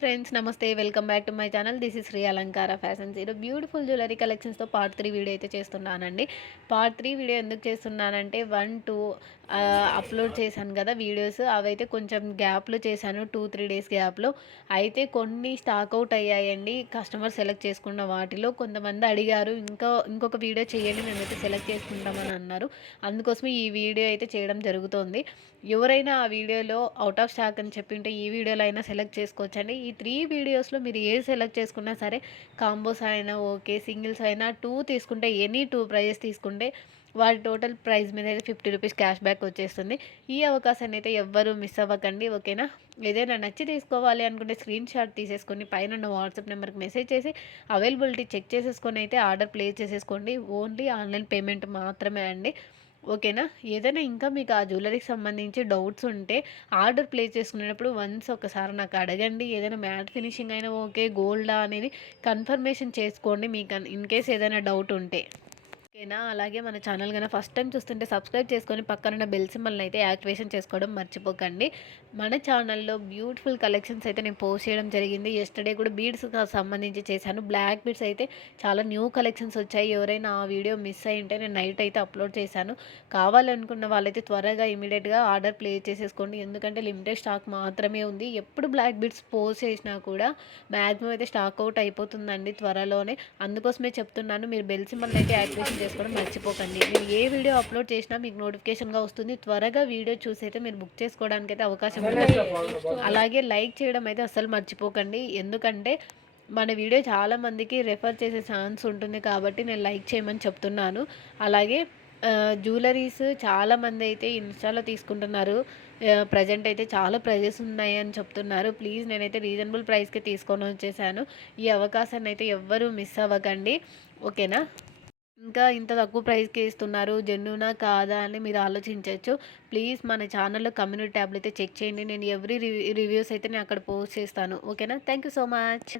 Friends నమస్తే welcome back to my channel. This is Shri Alankara fashions. ఈరోజు beautiful jewellery కలెక్షన్స్తో part 3 video అయితే చేస్తున్నానండి. పార్ట్ 3 వీడియో ఎందుకు చేస్తున్నానంటే 1, 2 అప్లోడ్ చేశాను కదా వీడియోస్, అవైతే కొంచెం గ్యాప్లో చేశాను, 2-3 డేస్ గ్యాప్లో. అయితే కొన్ని స్టాక్ అవుట్ అయ్యాయండి. కస్టమర్ సెలెక్ట్ చేసుకున్న వాటిలో కొంతమంది అడిగారు, ఇంకొక వీడియో చేయండి, మేమైతే సెలెక్ట్ చేసుకుంటామని అన్నారు. అందుకోసమే ఈ వీడియో అయితే చేయడం జరుగుతోంది. ఎవరైనా ఆ వీడియోలో అవుట్ ఆఫ్ స్టాక్ అని చెప్పింటే ఈ వీడియోలో అయినా సెలెక్ట్ చేసుకోవచ్చండి. ఈ 3 వీడియోస్లో మీరు ఏది సెలెక్ట్ చేసుకున్నా సరే, కాంబోస్ అయినా ఓకే, సింగిల్స్ అయినా 2 తీసుకుంటే, ఎనీ 2 ప్రైజెస్ తీసుకుంటే వాటి టోటల్ ప్రైస్ మీద అయితే 50 రూపీస్ క్యాష్ బ్యాక్ వచ్చేస్తుంది. ఈ అవకాశాన్ని అయితే ఎవ్వరూ మిస్ అవ్వకండి, ఓకేనా? ఏదైనా నచ్చి తీసుకోవాలి అనుకుంటే స్క్రీన్ షాట్ తీసేసుకొని పైన ఉన్న వాట్సాప్ నెంబర్కి మెసేజ్ చేసి అవైలబిలిటీ చెక్ చేసేసుకొని అయితే ఆర్డర్ ప్లేస్ చేసేసుకోండి. ఓన్లీ ఆన్లైన్ పేమెంట్ మాత్రమే అండి, ఓకేనా? ఏదైనా ఇంకా మీకు ఆ జ్యువెలరీకి సంబంధించి డౌట్స్ ఉంటే ఆర్డర్ ప్లేస్ చేసుకునేటప్పుడు వన్స్ ఒకసారి నాకు అడగండి. ఏదైనా మ్యాట్ ఫినిషింగ్ అయినా ఓకే, గోల్డా అనేది కన్ఫర్మేషన్ చేసుకోండి మీకు ఇన్ కేస్ ఏదైనా డౌట్ ఉంటే, ఓకేనా? అలాగే మన ఛానల్ కన్నా ఫస్ట్ టైం చూస్తుంటే సబ్స్క్రైబ్ చేసుకొని పక్కనున్న బెల్ సింబల్ని అయితే యాక్టివేషన్ చేసుకోవడం మర్చిపోకండి. మన ఛానల్లో బ్యూటిఫుల్ కలెక్షన్స్ అయితే నేను పోస్ట్ చేయడం జరిగింది. ఎస్టర్డే కూడా బీడ్స్కి సంబంధించి చేశాను. బ్లాక్ బీడ్స్ అయితే చాలా న్యూ కలెక్షన్స్ వచ్చాయి. ఎవరైనా ఆ వీడియో మిస్ అయి ఉంటే నేను నైట్ అయితే అప్లోడ్ చేశాను. కావాలనుకున్న వాళ్ళైతే త్వరగా ఇమీడియట్గా ఆర్డర్ ప్లేస్ చేసేసుకోండి. ఎందుకంటే లిమిటెడ్ స్టాక్ మాత్రమే ఉంది. ఎప్పుడు బ్లాక్ బీడ్స్ పోస్ట్ చేసినా కూడా మ్యాక్సిమం అయితే స్టాక్ అవుట్ అయిపోతుందండి త్వరలోనే. అందుకోసమే చెప్తున్నాను, మీరు బెల్ సింబల్ని అయితే యాక్టివేషన్ చేసుకోవడం మర్చిపోకండి. నేను ఏ వీడియో అప్లోడ్ చేసినా మీకు నోటిఫికేషన్గా వస్తుంది. త్వరగా వీడియో చూసి అయితే మీరు బుక్ చేసుకోవడానికి అయితే అవకాశం ఉంటుంది. అలాగే లైక్ చేయడం అయితే అస్సలు మర్చిపోకండి, ఎందుకంటే మన వీడియో చాలామందికి రెఫర్ చేసే ఛాన్స్ ఉంటుంది కాబట్టి నేను లైక్ చేయమని చెప్తున్నాను. అలాగే జ్యువెలరీస్ చాలామంది అయితే ఇన్స్టాలో తీసుకుంటున్నారు. ప్రజెంట్ అయితే చాలా ప్రైజెస్ ఉన్నాయని చెప్తున్నారు. ప్లీజ్ నేనైతే రీజనబుల్ ప్రైస్కి తీసుకొని వచ్చేసాను. ఈ అవకాశాన్ని అయితే ఎవ్వరూ మిస్ అవ్వకండి, ఓకేనా? ఇంకా ఇంత తక్కువ ప్రైస్‌కి ఇస్తున్నారు, జెన్యూనా కాదా అని మీరు ఆలోచించొచ్చు. ప్లీజ్ మన ఛానల్‌లో కమ్యూనిటీ ట్యాబ్‌లో అయితే చెక్ చేయండి. నేను ఎవ్రీ రివ్యూస్ అయితే నేను అక్కడ పోస్ట్ చేస్తాను, ఓకేనా? Thank you so much.